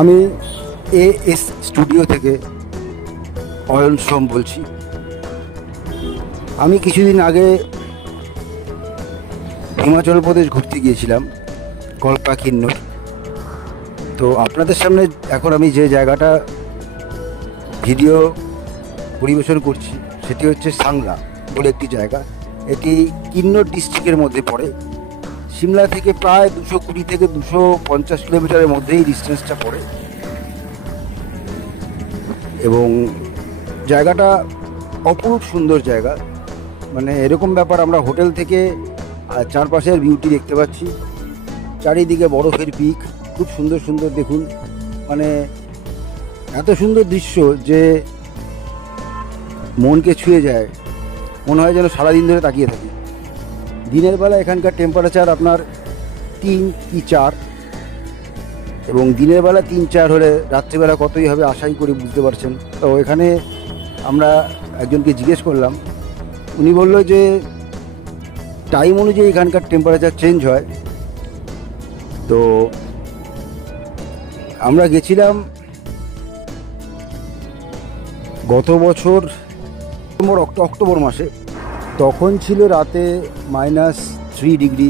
আমি as studio থেকে অয়ন সোম বলছি। আমি কিছুদিন আগে হিমাচল প্রদেশ ঘুরতে গিয়েছিলাম, কল্পা কিন্নর। তো আপনাদের সামনে এখন আমি যে জায়গাটা ভিডিও পরিবেশন করছি সেটি হচ্ছে সাংলা বলে একটি জায়গা। এটি কিন্নর ডিস্ট্রিক্টের মধ্যে পড়ে। সিমলা থেকে প্রায় 220 থেকে 250 কিলোমিটারের মধ্যেই ডিস্টেন্সটা পড়ে, এবং জায়গাটা অপরূপ সুন্দর জায়গা। মানে এরকম ব্যাপার, আমরা হোটেল থেকে চারপাশের বিউটি দেখতে পাচ্ছি, চারিদিকে বরফের পিক, খুব সুন্দর সুন্দর। দেখুন, মানে এত সুন্দর দৃশ্য যে মনকে ছুঁয়ে যায়, মনে হয় যেন সারাদিন ধরে তাকিয়ে থাকি। দিনের বেলা এখানকার টেম্পারেচার আপনার 3 কি 4, এবং দিনের বেলা 3-4 হলে রাত্রিবেলা কতই হবে আশাই করে বুঝতে পারছেন। তো এখানে আমরা একজনকে জিজ্ঞেস করলাম, উনি বলল যে টাইম অনুযায়ী এখানকার টেম্পারেচার চেঞ্জ হয়। তো আমরা গেছিলাম গত বছর অক্টোবর মাসে, তখন ছিল রাতে -3 ডিগ্রি